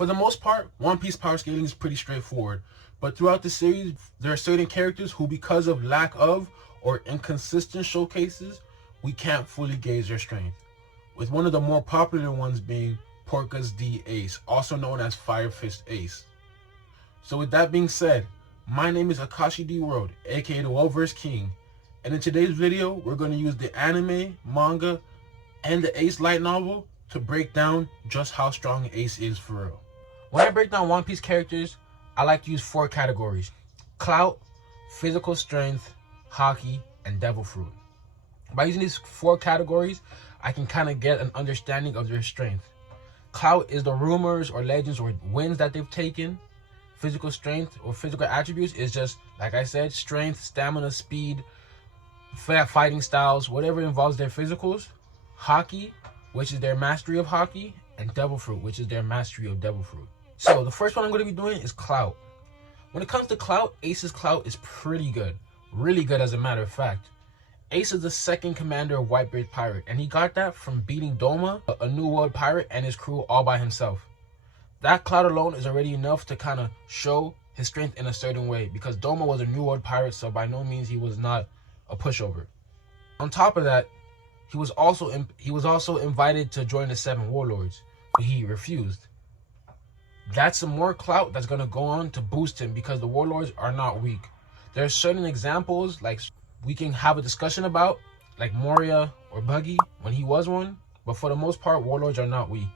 For the most part, One Piece power scaling is pretty straightforward, but throughout the series, there are certain characters who, because of lack of or inconsistent showcases, we can't fully gauge their strength, with one of the more popular ones being Porcas D Ace, also known as Fire Fist Ace. So with that being said, my name is Akashi D World, aka the Wellverse King, and in today's video, we're going to use the anime, manga, and the Ace light novel to break down just how strong Ace is for real. When I break down One Piece characters, I like to use 4 categories: clout, physical strength, haki, and devil fruit. By using these 4 categories, I can kind of get an understanding of their strength. Clout is the rumors or legends or wins that they've taken. Physical strength or physical attributes is just, like I said, strength, stamina, speed, fighting styles, whatever involves their physicals. Haki, which is their mastery of haki, and devil fruit, which is their mastery of devil fruit. So the first one I'm going to be doing is clout. When it comes to clout, Ace's clout is pretty good. Really good, as a matter of fact. Ace is the second commander of Whitebeard Pirate, and he got that from beating Doma, a New World pirate, and his crew all by himself. That clout alone is already enough to kind of show his strength in a certain way, because Doma was a New World pirate, so by no means he was not a pushover. On top of that, he was also invited to join the 7 Warlords, but he refused. That's some more clout that's going to go on to boost him, because the Warlords are not weak. There are certain examples like we can have a discussion about, like Moria or Buggy when he was one, but for the most part, Warlords are not weak.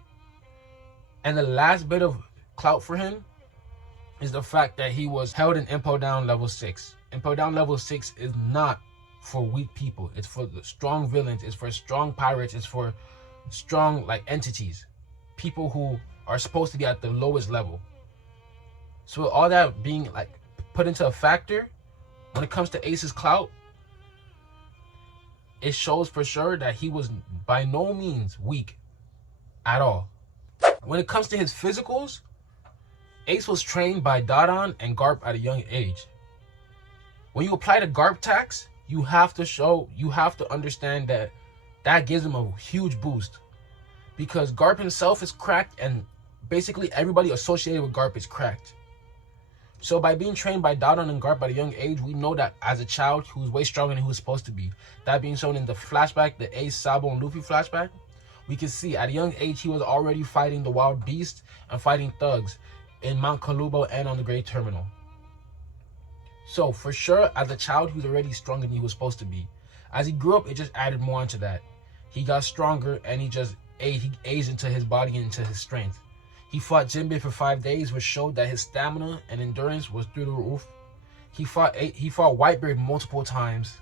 And the last bit of clout for him is the fact that he was held in Impo Down level 6. Impo Down level 6 is not for weak people. It's for the strong villains. It's for strong pirates. It's for strong entities. People who are supposed to be at the lowest level. So all that being put into a factor, when it comes to Ace's clout, it shows for sure that he was by no means weak at all. When it comes to his physicals, Ace was trained by Dadan and Garp at a young age. When you apply the Garp tax, you have to understand that gives him a huge boost, because Garp himself is cracked, and basically everybody associated with Garp is cracked. So by being trained by Dadan and Garp at a young age, we know that as a child, he was way stronger than he was supposed to be. That being shown in the flashback, the Ace, Sabo, and Luffy flashback, we can see at a young age he was already fighting the wild beasts and fighting thugs in Mount Kalubo and on the Great Terminal. So for sure, as a child, he was already stronger than he was supposed to be. As he grew up, it just added more onto that. He got stronger, and he aged into his body and into his strength. He fought Jinbei for 5 days, which showed that his stamina and endurance was through the roof. He fought Whitebeard multiple times.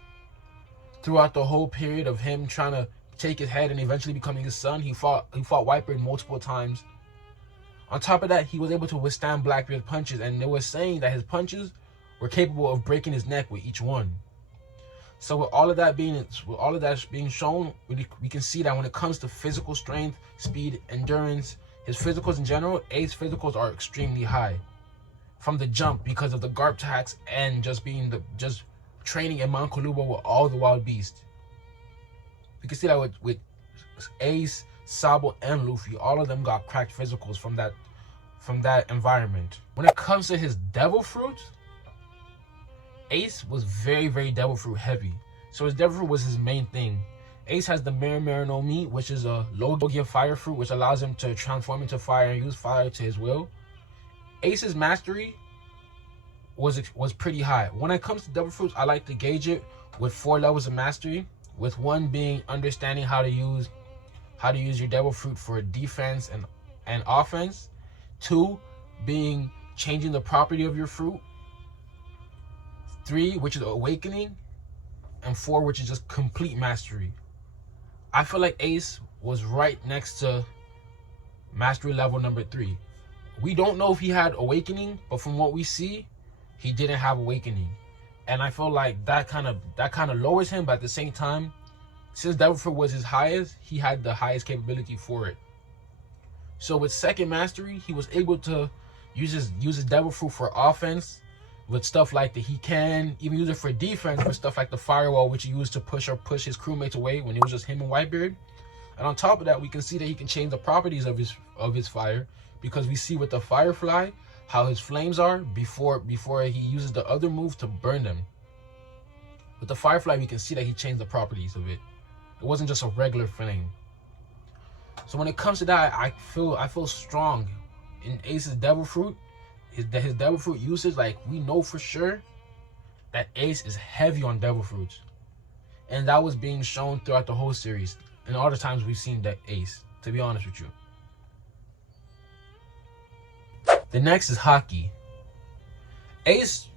Throughout the whole period of him trying to take his head and eventually becoming his son, he fought Whitebeard multiple times. On top of that, he was able to withstand Blackbeard's punches, and they were saying that his punches were capable of breaking his neck with each one. So with all of that being shown, we can see that when it comes to physical strength, speed, endurance, his physicals in general, Ace physicals are extremely high from the jump, because of the Garp tax and just training in Mount Kalubo with all the wild beasts. We can see that with Ace, Sabo, and Luffy, all of them got cracked physicals from that environment. When it comes to his devil fruit, Ace was very, very devil fruit heavy. So his devil fruit was his main thing. Ace has the Mera no Mi, which is a Logia fire fruit, which allows him to transform into fire and use fire to his will. Ace's mastery was pretty high. When it comes to devil fruits, I like to gauge it with 4 levels of mastery, with 1 being understanding how to use your devil fruit for defense and offense, 2 being changing the property of your fruit, 3 which is awakening, and 4 which is just complete mastery. I feel like Ace was right next to mastery level number 3. We don't know if he had awakening, but from what we see, he didn't have awakening. And I feel like that kind of lowers him, but at the same time, since devil fruit was his highest, he had the highest capability for it. So with second mastery, he was able to use his devil fruit for offense with stuff like he can even use it for defense with stuff like the firewall, which he used to push his crewmates away when it was just him and Whitebeard. And on top of that, we can see that he can change the properties of his fire, because we see with the Firefly how his flames are before he uses the other move to burn them. With the Firefly, we can see that he changed the properties of it. It wasn't just a regular flame. So when it comes to that, I feel strong in Ace's Devil Fruit. His Devil Fruit usage, like, we know for sure that Ace is heavy on Devil Fruits. And that was being shown throughout the whole series. And all the times we've seen that Ace, to be honest with you. The next is Haki. Ace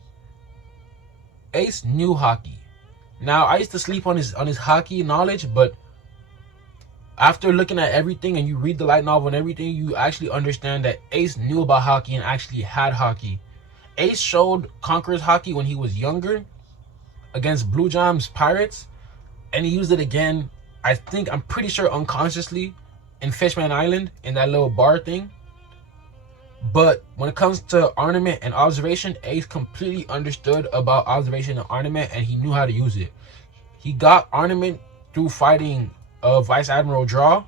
knew Haki. Now, I used to sleep on his Haki knowledge, but after looking at everything and you read the light novel and everything, you actually understand that Ace knew about Haki and actually had Haki. Ace showed Conqueror's Haki when he was younger against Blue Jam's Pirates, and he used it again, I'm pretty sure unconsciously, in Fishman Island, in that little bar thing. But when it comes to Armament and Observation, Ace completely understood about Observation and Armament, and he knew how to use it. He got Armament through fighting Vice Admiral Draw,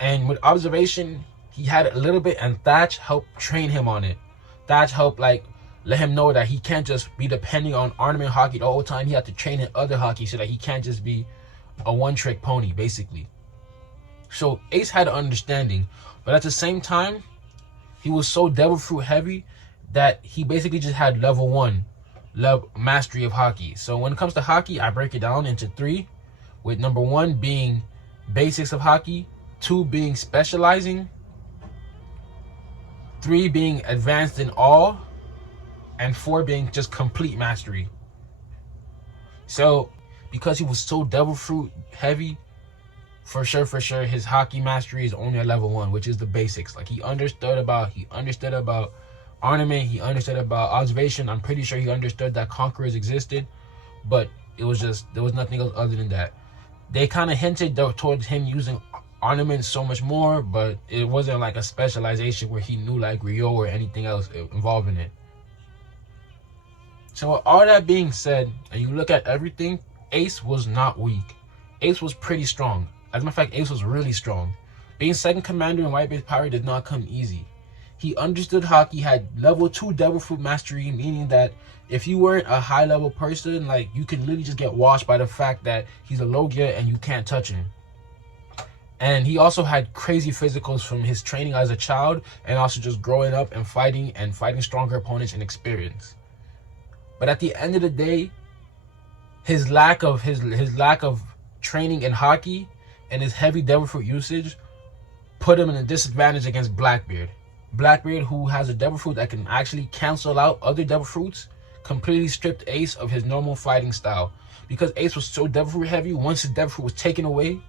and with Observation, he had a little bit, and Thatch helped train him on it. Thatch helped, like, let him know that he can't just be depending on Armament Haki the whole time. He had to train in other Haki so that he can't just be a one-trick pony, basically. So Ace had an understanding, but at the same time, he was so Devil Fruit heavy that he basically just had level 1 mastery of Haki. So when it comes to Haki, I break it down into 3, with number 1 being basics of Haki, 2 being specializing, 3 being advanced in all, and 4 being just complete mastery. So because he was so Devil Fruit heavy, for sure, his Haki mastery is only at level 1, which is the basics. Like, he understood about Armament, he understood about Observation. I'm pretty sure he understood that Conquerors existed, but it was just, there was nothing else other than that. They kind of hinted towards him using Armament so much more, but it wasn't like a specialization where he knew like Ryo or anything else involved in it. So with all that being said, and you look at everything, Ace was not weak. Ace was pretty strong. As a matter of fact, Ace was really strong. Being second commander in White Base Pirate did not come easy. He understood Haki, had level 2 Devil Fruit mastery, meaning that if you weren't a high level person, like, you could literally just get washed by the fact that he's a Logia and you can't touch him. And he also had crazy physicals from his training as a child, and also just growing up and fighting stronger opponents and experience. But at the end of the day, his lack of training in Haki and his heavy Devil Fruit usage put him in a disadvantage against Blackbeard. Blackbeard, who has a Devil Fruit that can actually cancel out other Devil Fruits, completely stripped Ace of his normal fighting style. Because Ace was so Devil Fruit heavy, once his Devil Fruit was taken away,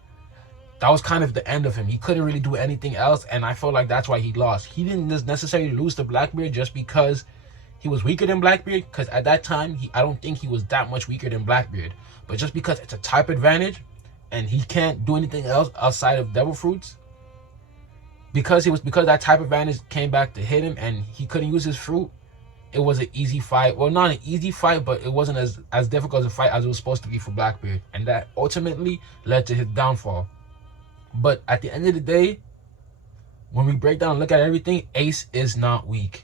that was kind of the end of him. He couldn't really do anything else, and I felt like that's why he lost. He didn't necessarily lose to Blackbeard just because he was weaker than Blackbeard, because at that time, I don't think he was that much weaker than Blackbeard. But just because it's a type advantage, and he can't do anything else outside of Devil Fruits, because that type advantage came back to hit him and he couldn't use his fruit, it was an easy fight. Well, not an easy fight, but it wasn't as difficult a fight as it was supposed to be for Blackbeard, and that ultimately led to his downfall. But at the end of the day, when we break down and look at everything, Ace is not weak.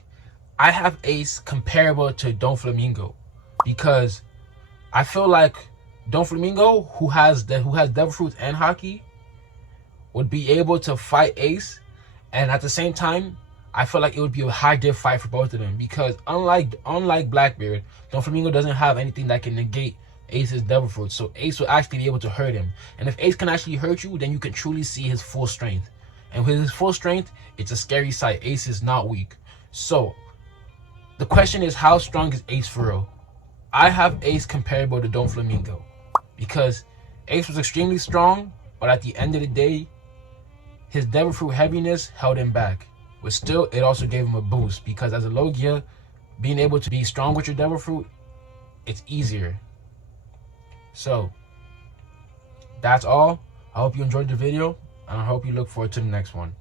I have Ace comparable to Don Flamingo, because I feel like Don Flamingo, who has Devil Fruits and Haki, would be able to fight Ace, and at the same time, I feel like it would be a high diff fight for both of them, because unlike Blackbeard, Don Flamingo doesn't have anything that can negate Ace's Devil Fruit, so Ace will actually be able to hurt him. And if Ace can actually hurt you, then you can truly see his full strength. And with his full strength, it's a scary sight. Ace is not weak. So the question is, how strong is Ace for real? I have Ace comparable to Don Flamingo, because Ace was extremely strong, but at the end of the day, his Devil Fruit heaviness held him back. But still, it also gave him a boost, because as a Logia, being able to be strong with your Devil Fruit, it's easier. So that's all. I hope you enjoyed the video, and I hope you look forward to the next one.